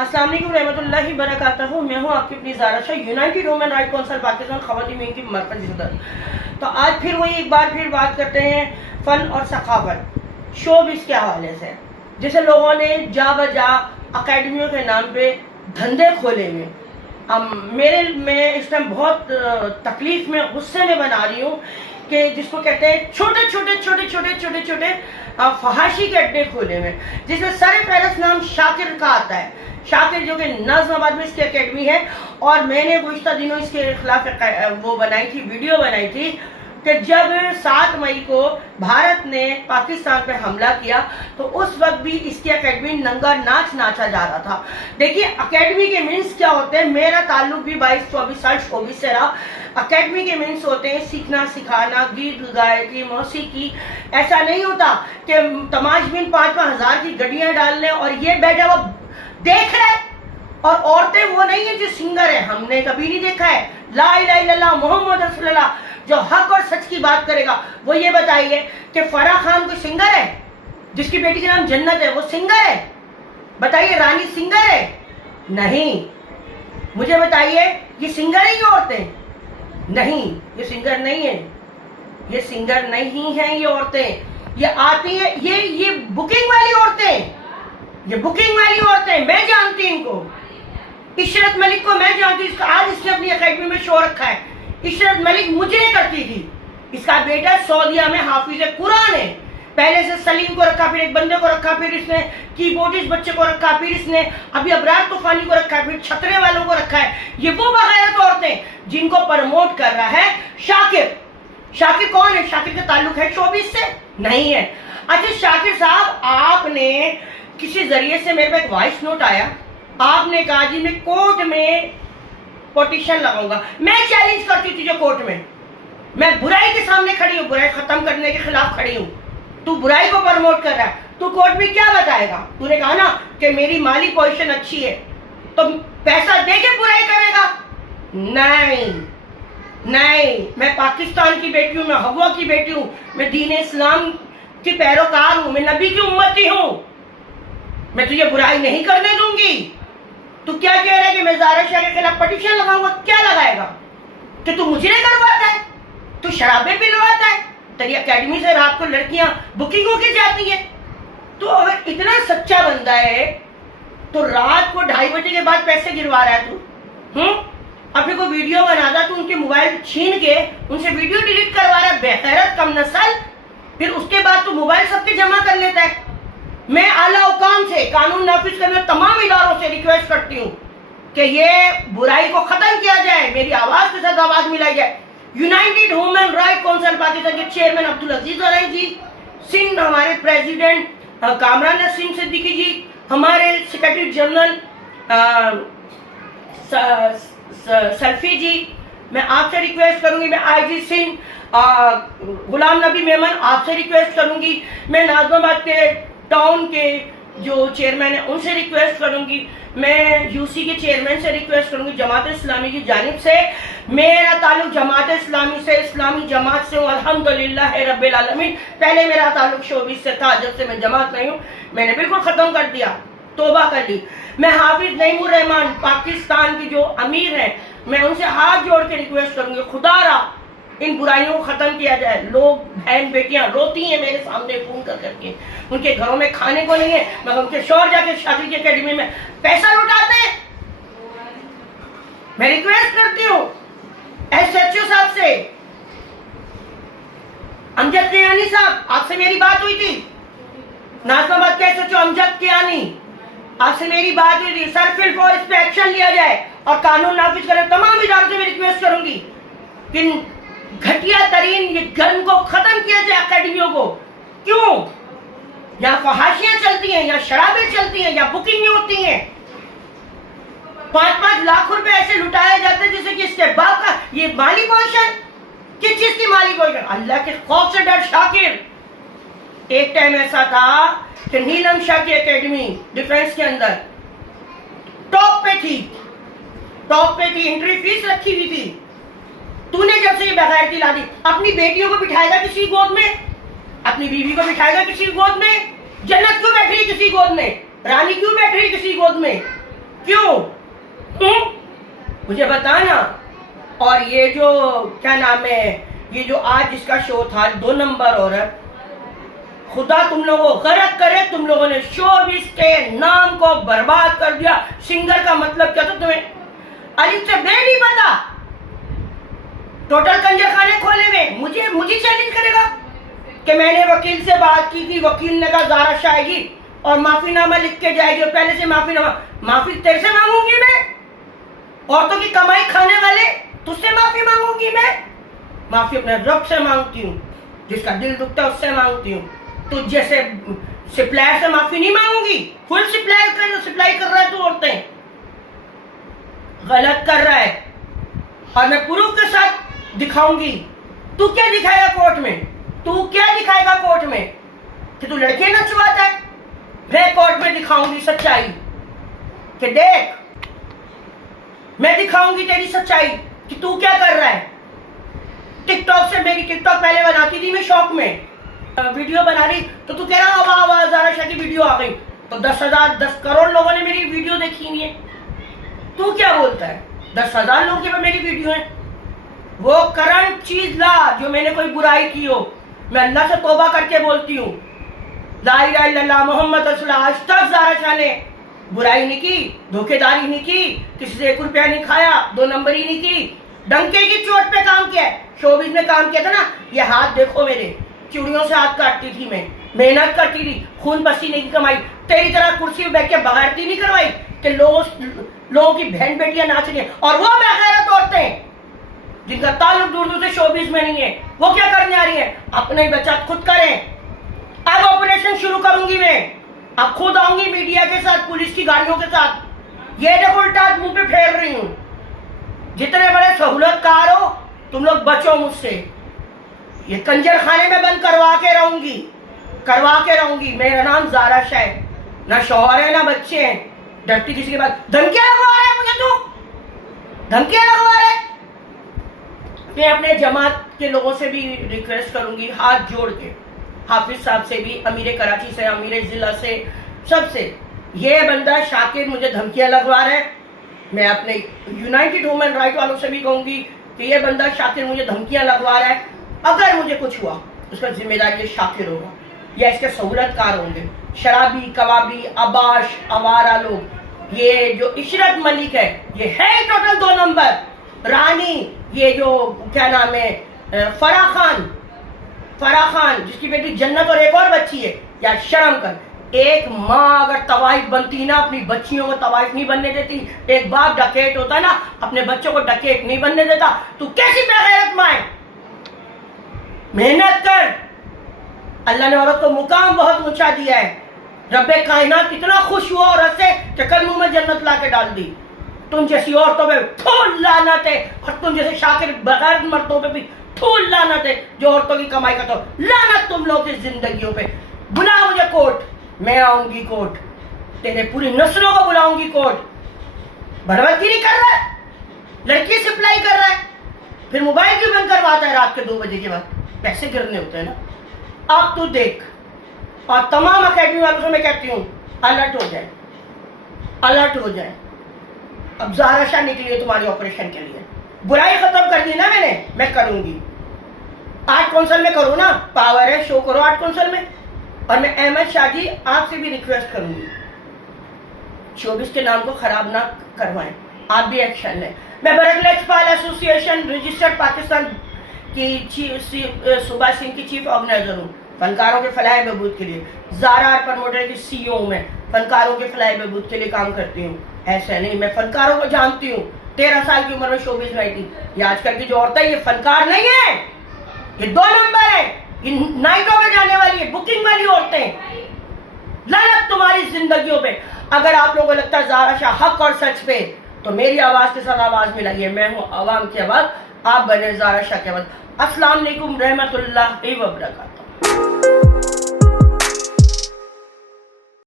अस्सलाम वालेकुम रहमतुल्लाहि बरकातहू। मैं हूँ आपकी अपनी Zara Shah, United Human Right Council Pakistan ख़वातीन की मरकज़ी सदर। तो आज फिर वही एक बार फिर बात करते हैं फ़न और सखावत शोबिज़ के हवाले से। जैसे लोगों ने जा बजा अकेडमियों के नाम पे धंधे खोले हुए, मैं इस टाइम बहुत तकलीफ में गुस्से में बना रही हूँ कि जिसको कहते हैं छोटे छोटे फहाशी के अड्डे खोले हुए, जिसमें सर फहरस्त नाम शाकिर का आता है। शाकिर जो कि नाज़िमाबाद में इसकी अकेडमी है, और मैंने गुज़िश्ता दिनों इसके खिलाफ वो बनाई थी, वीडियो बनाई थी कि जब 7 मई को भारत ने पाकिस्तान पे हमला किया तो उस वक्त भी इसकी अकेडमी नंगा नाच नाचा जा रहा था। देखिए अकेडमी के मीन्स क्या होते हैं, मेरा ताल्लुक भी 22-24 साल शोबिज़ से रहा। अकेडमी के मीन्स होते हैं सीखना सिखाना, गीत गायकी, मौसीकी। ऐसा नहीं होता कि तमाशबीन 5-5 हज़ार की गड्डियां डालने और ये बैठा वो देख रहा है। और औरतें वो नहीं है जो सिंगर है, हमने कभी नहीं देखा है। ला इलाहा इल्लल्लाह मोहम्मद रसूलुल्लाह जो हक और सच की बात करेगा वो ये बताइए कि फराह खान कोई सिंगर है जिसकी बेटी का नाम जन्नत है? वो सिंगर है? बताइए, रानी सिंगर है? नहीं। मुझे बताइए ये सिंगर है ये औरतें? नहीं, ये सिंगर नहीं है, ये सिंगर नहीं है। ये औरतें ये आती है, ये बुकिंग वाली औरतें, ये बुकिंग वाली औरतें। मैं जानती हूँ इनको, इशरत मलिक को मैं जानती हूँ। आज इसने अपनी अकेडमी में शो रखा है। इशरत मलिक मुझे करती थी, इसका बेटा सऊदीया में हाफिज कुरान है। पहले से सलीम को रखा, फिर एक बंदे को रखा, फिर इसने कीबोर्डिस्ट बच्चे को रखा, फिर इसने अभी अबरार तूफानी को रखा है, फिर छतरे वालों को रखा है। ये वो बगैरत औरतें जिनको प्रमोट कर रहा है शाकिर। शाकिर कौन है? शाकिर का ताल्लुक है शोबिज़ से? नहीं है। अच्छा शाकिर साहब, आपने किसी जरिए से मेरे पास वॉइस नोट आया, आपने कहा जी मैं कोर्ट में पिटीशन लगाऊंगा। मैं चैलेंज करती थी जो कोर्ट में, मैं बुराई के सामने खड़ी हूँ, बुराई खत्म करने के खिलाफ खड़ी हूँ। तू बुराई को प्रमोट कर रहा है, तू कोर्ट में क्या बताएगा? तूने कहा ना कि मेरी माली पोजीशन अच्छी है, तो पैसा दे के बुराई करेगा? नहीं नहीं, मैं पाकिस्तान की बेटी हूँ, मैं हवा की बेटी हूँ, मैं दीन इस्लाम की पैरोकार हूँ, मैं नबी की उम्मती हूँ। मैं तुझे बुराई नहीं करने दूंगी। तू क्या कह रहा है कि मैं ज़ारा शाह के खिलाफ पिटीशन लगाऊंगा? क्या लगाएगा? कि तू मुझे करवाता है, तू शराबें पिलवाता है, तेरी अकेडमी से रात को लड़कियां बुकिंग होके जाती है। तो अगर इतना सच्चा बंदा है तो रात को 2:30 बजे के बाद पैसे गिरवा रहा है तू? अपने को वीडियो बनाता, तू उनके मोबाइल छीन के उनसे वीडियो डिलीट करवा रहा है, बेगैरत कम नस्ल। फिर उसके बाद तू मोबाइल सबके जमा कर लेता है। मैं आला हुकाम से, कानून नाफिज करने तमाम इदारों से रिक्वेस्ट करती हूँ कि ये बुराई को खत्म किया जाए, मेरी आवाज के साथ आवाज मिलाई जाए। United Human Right Council Pakistan के चेयरमैन अब्दुल अजीज अलाई जी, सिंध हमारे प्रेसिडेंट कामरान नसीम सिद्दीकी जी, हमारे सेक्रेटरी जनरल सल्फी जी, मैं आपसे रिक्वेस्ट करूंगी। मैं आईजी सिंध गुलाम नबी मेमन आपसे रिक्वेस्ट करूंगी। मैं नाज़िमाबाद के टाउन के जो चेयरमैन है उनसे रिक्वेस्ट करूंगी। मैं यूसी के चेयरमैन से रिक्वेस्ट करूंगी। जमात इस्लामी की जानिब से, मेरा ताल्लुक जमात इस्लामी से, इस्लामी जमात से हूँ अल्हम्दुलिल्लाह रब्बिल आलमीन। पहले मेरा ताल्लुक शोबिज़ से था, जब से मैं जमात नहीं हूँ मैंने बिल्कुल ख़त्म कर दिया, तौबा कर ली। मैं हाफिज नईमुर रहमान पाकिस्तान की जो अमीर हैं, मैं उनसे हाथ जोड़ के रिक्वेस्ट करूंगी, खुदारा इन बुराइयों को खत्म किया जाए। लोग बहन बेटियां रोती हैं मेरे सामने फोन कर करके, उनके घरों में खाने को नहीं है, मगर उनके शौहर जाके शादी की अकेडमी में पैसा लुटाते हैं। मैं रिक्वेस्ट करती हूँ एसएचओ साहब से, अमजद कियानी साहब, आपसे मेरी बात हुई थी। नाज़िमाबाद के एसएचओ अमजद कियानी, आपसे मेरी बात हुई थी। सरफिल फॉर इस पे एक्शन लिया जाए और कानून नाफिज करें। तमाम इदारों से मैं रिक्वेस्ट करूंगी कि घटिया तरीन ये गन को खत्म किया जाए अकेडमियों को। क्यों? यहाँ फहाशियां चलती हैं, यहाँ शराबें चलती हैं, यहाँ बुकिंग होती हैं। 5-5 लाख रुपए ऐसे लुटाए जाते हैं जैसे कि इसके बाप का ये माली पोजीशन। किस चीज की माली पोजीशन? अल्लाह के खौफ से डर शाकिर। एक टाइम ऐसा था कि नीलम शाह की अकेडमी डिफेंस के अंदर टॉप पे थी, एंट्री फीस रखी हुई थी। तूने जब से ये बेगैरती ला दी, अपनी बेटियों को बिठाएगा किसी गोद में, अपनी बीवी को बिठाएगा किसी गोद में? जन्नत क्यों बैठ रही है किसी गोद में? रानी क्यों बैठ रही है किसी गोद में? क्यों? मुझे बताना। और ये जो क्या नाम है, ये जो आज जिसका शो था 2 नंबर औरत, खुदा तुम लोगों को गलत करे, तुम लोगों ने शोबिस के नाम को बर्बाद कर दिया। सिंगर का मतलब क्या था तुम्हें? अलिफ से बे नहीं पता। टोटल कंजर खाने खोले में मुझे चैलेंज करेगा कि मैंने वकील से बात की थी, वकील ने कहा ज़ारा शाह आएगी और माफीनामा लिख के जाएगी, और पहले से माफी तेरे से मांगूंगी मैं? औरतों की कमाई खाने वाले तुझसे माफी मांगूंगी मैं? माफी अपने रब से मांगती हूँ, जिसका दिल दुखता है उससे मांगती हूँ। तुझ जैसे सप्लायर से माफी नहीं मांगूंगी। फुल सप्लाई कर रहा है तू, औरतें गलत कर रहा है और मैं प्रूफ के साथ दिखाऊंगी। तू क्या दिखाएगा कोर्ट में? तू क्या दिखाएगा कोर्ट में कि तू लड़के नचवाता है? मैं कोर्ट में दिखाऊंगी सच्चाई कि देख, मैं दिखाऊंगी तेरी सच्चाई कि तू क्या कर रहा है। टिकटॉक से, मेरी टिकटॉक पहले बनाती थी मैं शौक में, वीडियो बना रही तो तू कह रहा वाह वाह ज़ारा शाह की वीडियो आ गई, तो 10 करोड़ लोगों ने मेरी वीडियो देखी हुई है। तू क्या बोलता है 10,000 लोगों के मेरी वीडियो है? वो करंट चीज ला जो मैंने कोई बुराई की हो। मैं अल्लाह से तौबा करके बोलती हूँ, ला इलाहा इल्लल्लाह मोहम्मद रसूलुल्लाह। आज तक ज़ारा शाह ने बुराई नहीं की, धोखेदारी नहीं की, किसी से 1 रुपया नहीं खाया, 2 नंबरी नहीं की, डंके की चोट पे काम किया है। शोबिज़ में काम किया था ना, ये हाथ देखो मेरे, चूड़ियों से हाथ काटती थी मैं, मेहनत करती थी, खून पसीने की कमाई। तेरी तरह कुर्सी पे बैठ के बगैरती नहीं करवाई कि लोगों की बहन बेटियां नाच रही हैं, और वो बेगैरत औरतें जिनका ताल्लुक दूर दूर से शोबिज़ में नहीं है, वो क्या करने आ रही है? अपने बचत खुद करें। अब ऑपरेशन शुरू करूंगी मैं, अब खुद आऊंगी मीडिया के साथ, पुलिस की गाड़ियों के साथ। ये देखो उल्टा मुंह पे फेर रही हूं। जितने बड़े सहूलतकार हो तुम लोग बचो मुझसे। ये कंजर खाने में बंद करवा के रहूंगी। मेरा नाम ज़ारा शाह है, ना शौहर है ना बच्चे हैं। डरती किसी के बाद धमकियां लगवा रहा है मुझे, तू धमकियां लगवा रहा है। मैं अपने जमात के लोगों से भी रिक्वेस्ट करूंगी, हाथ जोड़ के, हाफिज साहब से भी, अमीर कराची से, अमीर जिला से, सबसे, ये बंदा शाकिर मुझे धमकियां लगवा रहा है। मैं अपने यूनाइटेड ह्यूमन राइट वालों से भी कहूंगी कि ये बंदा शाकिर मुझे धमकियां लगवा रहा है। अगर मुझे कुछ हुआ उसका जिम्मेदार ये शाकिर होगा या इसके सहूलतकार होंगे, शराबी, कबाबी, अबाश, आवारा लोग। ये जो इशरत मलिक है, ये है टोटल 2 नंबर। रानी, ये जो क्या नाम है, फराह खान जिसकी बेटी जन्नत और एक और बच्ची है, या शर्म कर। एक माँ अगर तवाइफ बनती ना, अपनी बच्चियों को तवाइफ नहीं बनने देती। एक बाप डकैत होता ना, अपने बच्चों को डकैत नहीं बनने देता। तू कैसी बेगैरत माँ है? मेहनत कर। अल्लाह ने औरत को मुकाम बहुत ऊंचा दिया है। रब्बे कायनात कितना खुश हुआ औरत से कि कल मुंह में जन्नत ला के डाल दी। तुम जैसी औरतों पे फूल लानत है, और तुम जैसे शाकिर बगैर मर्दों पे भी फूल लानत है, जो औरतों की कमाई करता हो। लानत तुम लोग की जिंदगियों पे। बुला मुझे कोर्ट, मैं आऊंगी कोर्ट, तेरे पूरी नस्लों को बुलाऊंगी कोर्ट। बड़वतगिरी कर रहा है, लड़की सप्लाई कर रहा है, फिर मोबाइल क्यों बंद करवाता है रात के 2 बजे के बाद? पैसे गिरने होते हैं ना। अब तू देख, और तमाम अकेडमी वालों से मैं कहती हूँ, अलर्ट हो जाए। अब ज़ारा शाह निकली है तुम्हारे ऑपरेशन के लिए। बुराई खत्म कर दी ना मैंने, मैं करूंगी। आर्ट काउंसिल में करो ना, पावर है, शो करो आर्ट काउंसिल में। और मैं अहमद शाह जी आपसे भी रिक्वेस्ट करूंगी, शोबिज़ के नाम को खराब ना करवाएं, आप भी एक्शन लें। मैं बरक लेखपाल एसोसिएशन रजिस्टर्ड पाकिस्तान की सुबह सिंह की चीफ ऑर्गेनाइजर हूँ, फनकारों के फलाह बहबूद के लिए। ज़ारा आर्ट प्रमोटर की CEO में फनकारों के फलाह बहबूद के लिए काम करती हूँ। ऐसा नहीं, मैं फनकारों को जानती हूँ। 13 साल की उम्र में शोबिज़ में आई थी। ये आजकल की जो औरतें, ये फनकार नहीं है, ये 2 नंबर है, ये नाइटों में जाने वाली है, बुकिंग वाली औरतें। लानत तुम्हारी जिंदगियों पे। अगर आप लोगों को लगता है ज़ारा शाह हक और सच पे, तो मेरी आवाज़ के साथ आवाज़ मिलाइए। मैं हूँ आवाम की आवाज़, आप बने ज़ारा शाह की आवाज़। अस्सलाम वालेकुम रहमतुल्लाहि व बरकातहू।